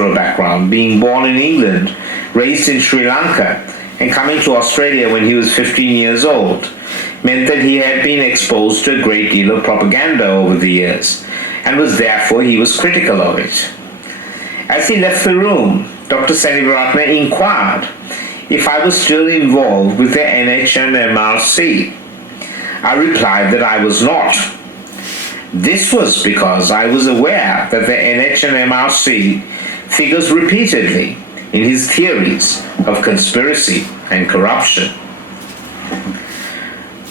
cultural background, being born in England, raised in Sri Lanka, and coming to Australia when he was 15 years old, meant that he had been exposed to a great deal of propaganda over the years, and he was critical of it. As he left the room, Dr. Senewiratne inquired if I was still involved with the NH and MRC. I replied that I was not. This was because I was aware that the NH and MRC figures repeatedly in his theories of conspiracy and corruption.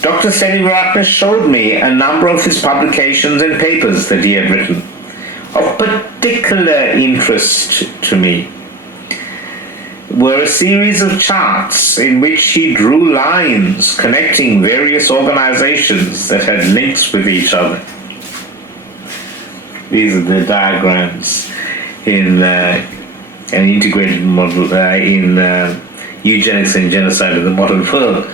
Dr. Senewiratne showed me a number of his publications and papers that he had written. Of particular interest to me were a series of charts in which he drew lines connecting various organizations that had links with each other. These are the diagrams in an integrated model in eugenics and genocide of the modern world.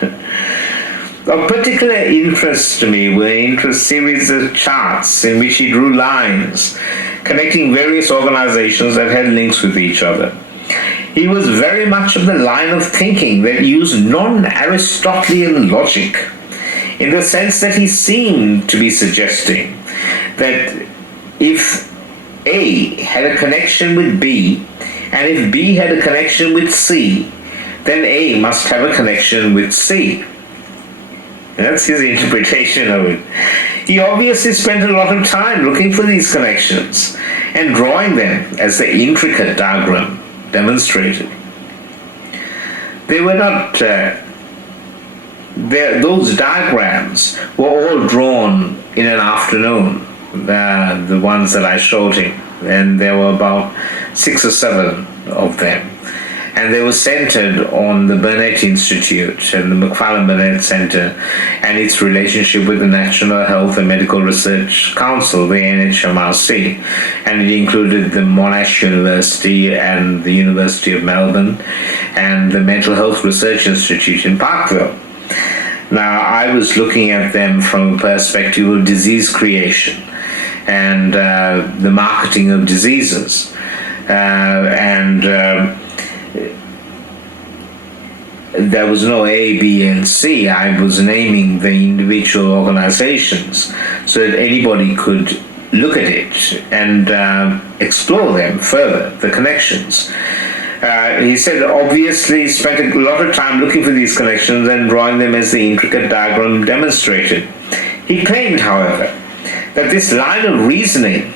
Of particular interest to me were a series of charts in which he drew lines connecting various organizations that had links with each other. He was very much of the line of thinking that used non-Aristotelian logic, in the sense that he seemed to be suggesting that if A had a connection with B, and if B had a connection with C, then A must have a connection with C. That's his interpretation of it. He obviously spent a lot of time looking for these connections and drawing them as the intricate diagram demonstrated. They were not, those diagrams were all drawn in an afternoon, the ones that I showed him, and there were about 6 or 7 of them. And they were centered on the Burnett Institute and the Macfarlane Burnett Center and its relationship with the National Health and Medical Research Council, the NHMRC. And it included the Monash University and the University of Melbourne and the Mental Health Research Institute in Parkville. Now, I was looking at them from a perspective of disease creation and the marketing of diseases. There was no A, B, and C. I was naming the individual organizations so that anybody could look at it and explore them further, the connections. He said obviously he spent a lot of time looking for these connections and drawing them as the intricate diagram demonstrated. He claimed, however, that this line of reasoning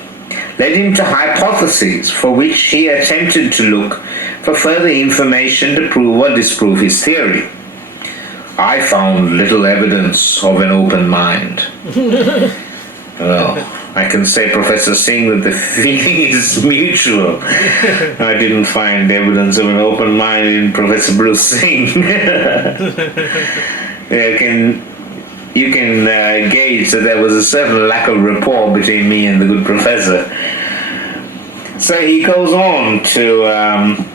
led him to hypotheses for which he attempted to look for further information to prove or disprove his theory. I found little evidence of an open mind. Well, I can say, Professor Singh, that the feeling is mutual. I didn't find evidence of an open mind in Professor Bruce Singh. You can gauge that there was a certain lack of rapport between me and the good professor. So he goes on to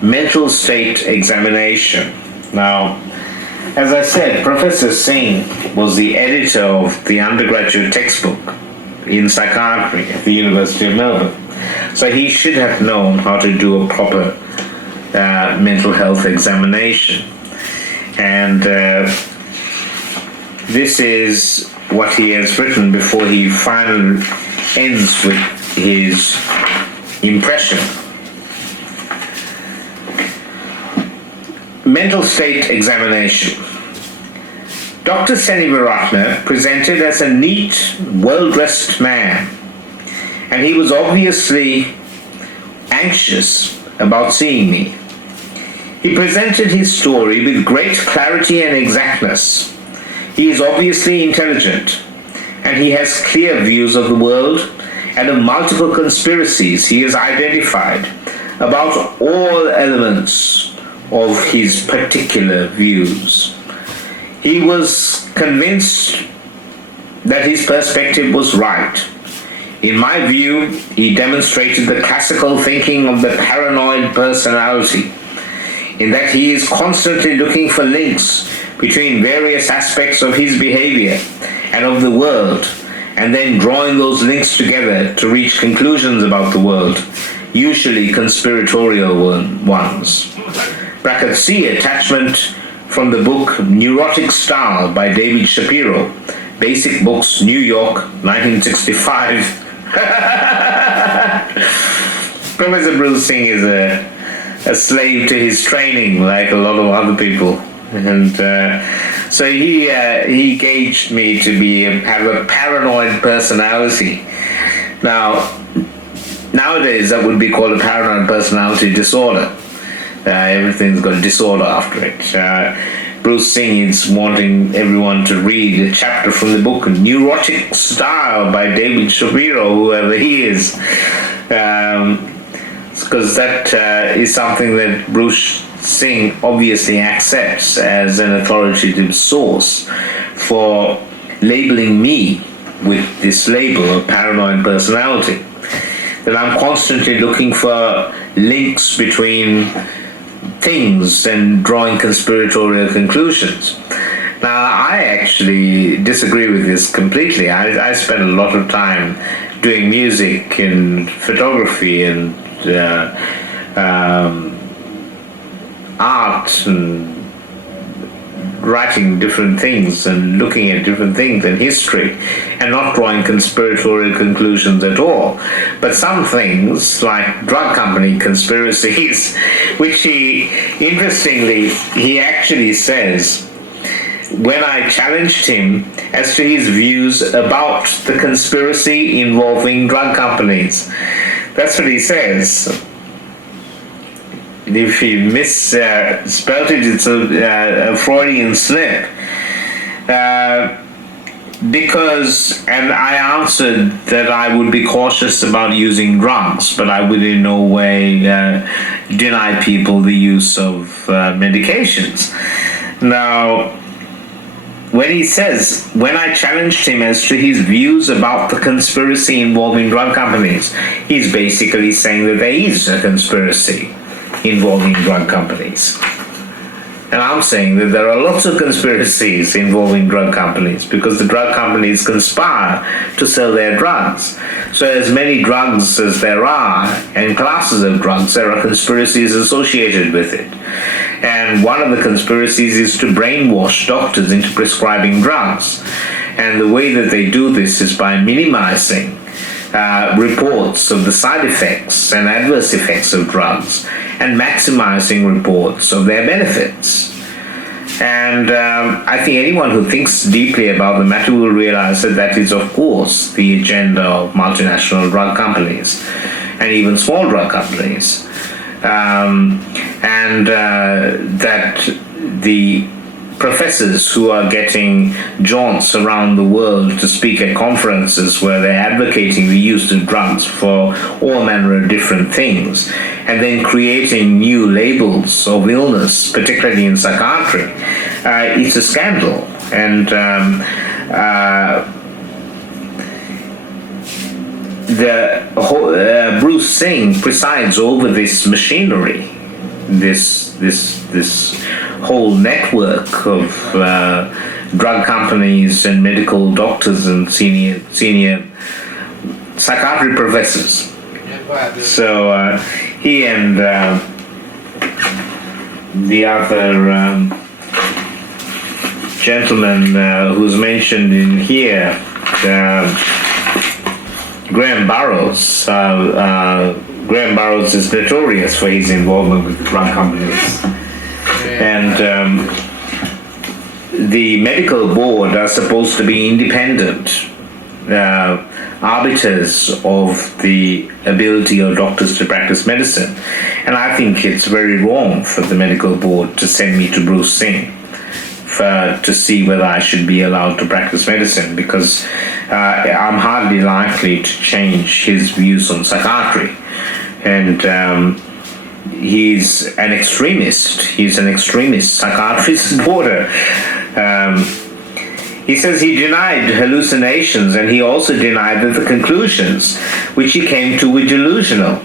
mental state examination. Now, as I said, Professor Singh was the editor of the undergraduate textbook in psychiatry at the University of Melbourne. So he should have known how to do a proper mental health examination. And this is what he has written before he finally ends with his impression. Mental state examination. Dr. Senewiratne presented as a neat, well-dressed man, and he was obviously anxious about seeing me. He presented his story with great clarity and exactness. He is obviously intelligent, and he has clear views of the world and of multiple conspiracies he has identified about all elements of his particular views. He was convinced that his perspective was right. In my view, he demonstrated the classical thinking of the paranoid personality, in that he is constantly looking for links between various aspects of his behavior and of the world, and then drawing those links together to reach conclusions about the world, usually conspiratorial ones. Bracket C, attachment from the book Neurotic Style by David Shapiro, Basic Books, New York, 1965. Professor Bruce Singh is a slave to his training, like a lot of other people. And so he gauged me to have a paranoid personality. Now, nowadays that would be called a paranoid personality disorder. Everything's got a disorder after it. Bruce Singh is wanting everyone to read a chapter from the book Neurotic Style by David Shapiro, whoever he is. Because that is something that Bruce Singh obviously accepts as an authoritative source for labeling me with this label of paranoid personality. That I'm constantly looking for links between things and drawing conspiratorial conclusions. Now, I actually disagree with this completely. I spend a lot of time doing music and photography and art and writing different things and looking at different things in history and not drawing conspiratorial conclusions at all. But some things, like drug company conspiracies, which he actually says, when I challenged him as to his views about the conspiracy involving drug companies. That's what he says. If he misspelled it, it's a Freudian slip. And I answered that I would be cautious about using drugs, but I would in no way deny people the use of medications. Now, when he says, when I challenged him as to his views about the conspiracy involving drug companies, he's basically saying that there is a conspiracy involving drug companies. And I'm saying that there are lots of conspiracies involving drug companies because the drug companies conspire to sell their drugs. So as many drugs as there are and classes of drugs, there are conspiracies associated with it. And one of the conspiracies is to brainwash doctors into prescribing drugs. And the way that they do this is by minimizing reports of the side effects and adverse effects of drugs and maximizing reports of their benefits. And I think anyone who thinks deeply about the matter will realize that that is, of course, the agenda of multinational drug companies and even small drug companies. That the professors who are getting jaunts around the world to speak at conferences where they're advocating the use of drugs for all manner of different things, and then creating new labels of illness, particularly in psychiatry, it's a scandal. And Bruce Singh presides over this machinery, this whole network of drug companies and medical doctors and senior psychiatry professors. So he and the other gentleman who's mentioned in here, Graham Burrows. Graham Burrows is notorious for his involvement with drug companies. And the medical board are supposed to be independent arbiters of the ability of doctors to practice medicine. And I think it's very wrong for the medical board to send me to Bruce Singh to see whether I should be allowed to practice medicine, because I'm hardly likely to change his views on psychiatry. And he's an extremist. He's an extremist psychiatrist supporter. He says he denied hallucinations, and he also denied that the conclusions which he came to were delusional.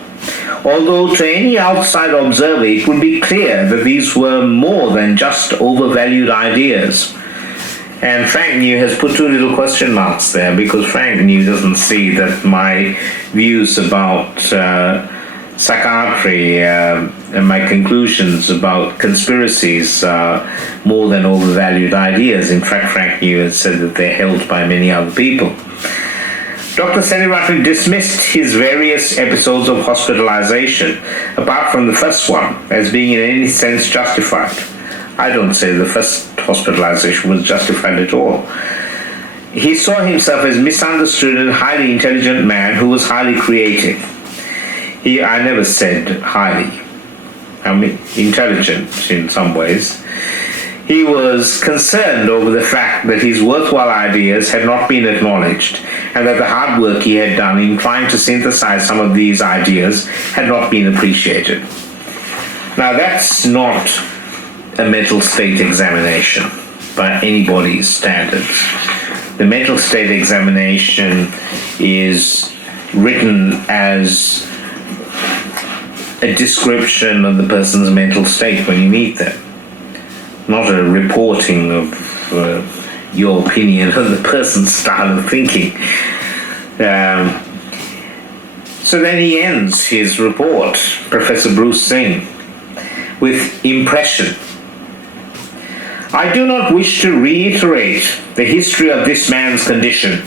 Although to any outside observer it would be clear that these were more than just overvalued ideas. And Frank New has put two little question marks there, because Frank New doesn't see that my views about psychiatry and my conclusions about conspiracies are more than overvalued ideas. In fact, Frank New has said that they're held by many other people. Dr. Senewiratne dismissed his various episodes of hospitalization, apart from the first one, as being in any sense justified. I don't say the first hospitalization was justified at all. He saw himself as misunderstood and highly intelligent man who was highly creative. I never said highly. I mean, intelligent in some ways. He was concerned over the fact that his worthwhile ideas had not been acknowledged, and that the hard work he had done in trying to synthesize some of these ideas had not been appreciated. Now, that's not a mental state examination by anybody's standards. The mental state examination is written as a description of the person's mental state when you meet them, not a reporting of your opinion of the person's style of thinking. So then he ends his report, Professor Bruce Singh, with impression. I do not wish to reiterate the history of this man's condition.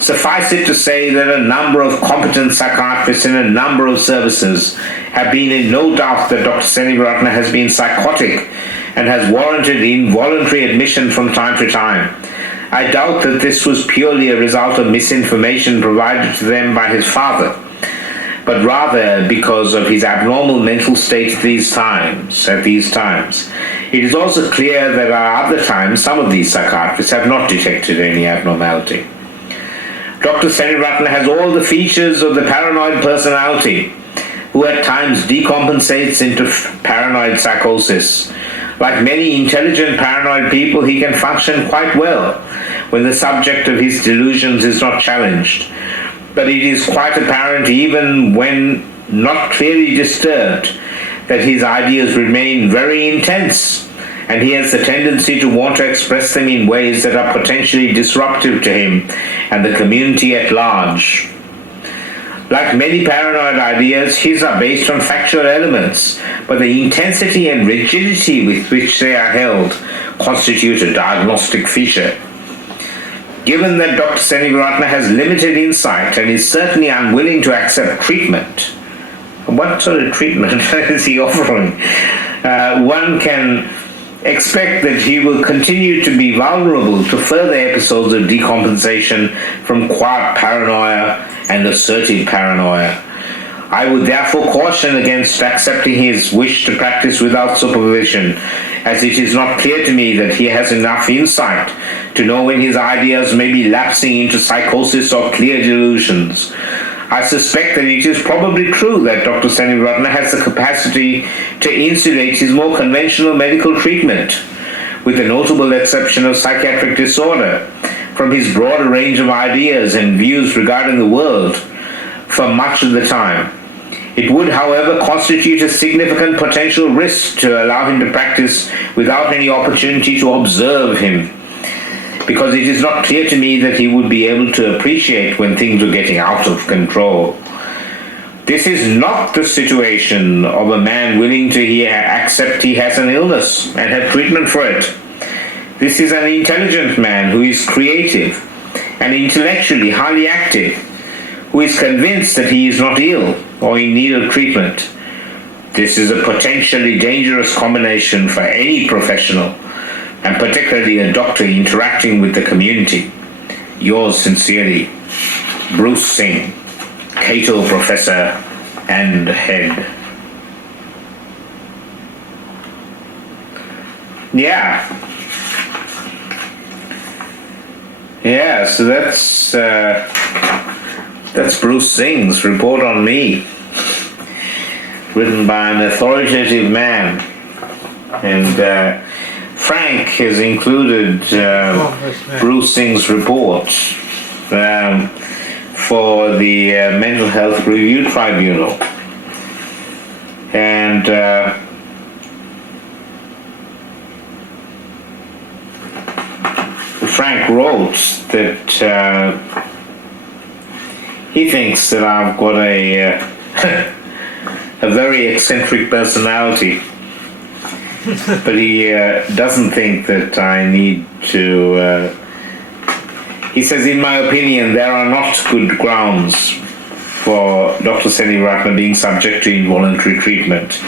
Suffice it to say that a number of competent psychiatrists in a number of services have been in no doubt that Dr. Senewiratne has been psychotic and has warranted involuntary admission from time to time. I doubt that this was purely a result of misinformation provided to them by his father, but rather because of his abnormal mental state at these times. It is also clear that at other times some of these psychiatrists have not detected any abnormality. Dr. Senewiratne has all the features of the paranoid personality, who at times decompensates into paranoid psychosis. Like many intelligent paranoid people, he can function quite well when the subject of his delusions is not challenged. But it is quite apparent, even when not clearly disturbed, that his ideas remain very intense, and he has the tendency to want to express them in ways that are potentially disruptive to him and the community at large. Like many paranoid ideas, his are based on factual elements, but the intensity and rigidity with which they are held constitute a diagnostic feature. Given that Dr. Senewiratne has limited insight and is certainly unwilling to accept treatment, what sort of treatment is he offering? One can expect that he will continue to be vulnerable to further episodes of decompensation from quiet paranoia and assertive paranoia. I would therefore caution against accepting his wish to practice without supervision, as it is not clear to me that he has enough insight to know when his ideas may be lapsing into psychosis or clear delusions. I suspect that it is probably true that Dr. Senewiratne has the capacity to insulate his more conventional medical treatment, with the notable exception of psychiatric disorder, from his broader range of ideas and views regarding the world for much of the time. It would, however, constitute a significant potential risk to allow him to practice without any opportunity to observe him, because it is not clear to me that he would be able to appreciate when things are getting out of control. This is not the situation of a man willing to accept he has an illness and have treatment for it. This is an intelligent man who is creative and intellectually highly active, who is convinced that he is not ill or in need of treatment. This is a potentially dangerous combination for any professional, and particularly a doctor interacting with the community. Yours sincerely, Bruce Singh, Cato Professor and Head. Yeah, so that's Bruce Singh's report on me, written by an authoritative man. And Frank has included Bruce Singh's report for the Mental Health Review Tribunal. And Frank wrote that he thinks that I've got a a very eccentric personality, but he doesn't think that I need to. He says, in my opinion, there are not good grounds for Dr. Senewiratne being subject to involuntary treatment,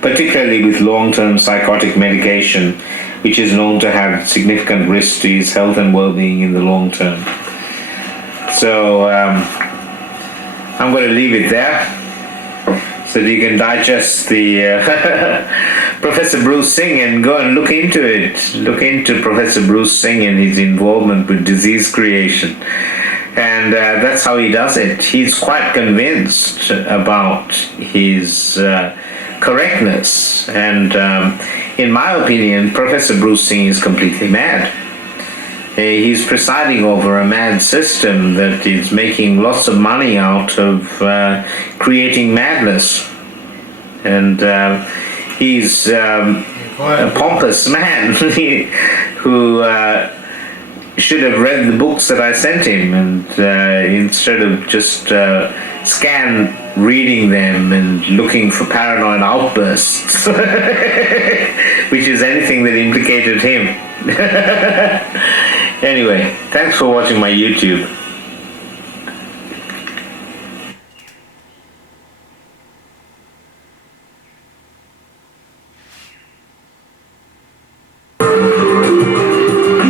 particularly with long-term psychotic medication, which is known to have significant risks to his health and well-being in the long term. So I'm going to leave it there so that you can digest the Professor Bruce Singh and go and look into it. Look into Professor Bruce Singh and his involvement with disease creation. And that's how he does it. He's quite convinced about his correctness. And in my opinion, Professor Bruce Singh is completely mad. He's presiding over a mad system that is making lots of money out of creating madness. And he's a pompous man who should have read the books that I sent him, and instead of just scan reading them and looking for paranoid outbursts, which is anything that implicated him. Anyway, thanks for watching my YouTube.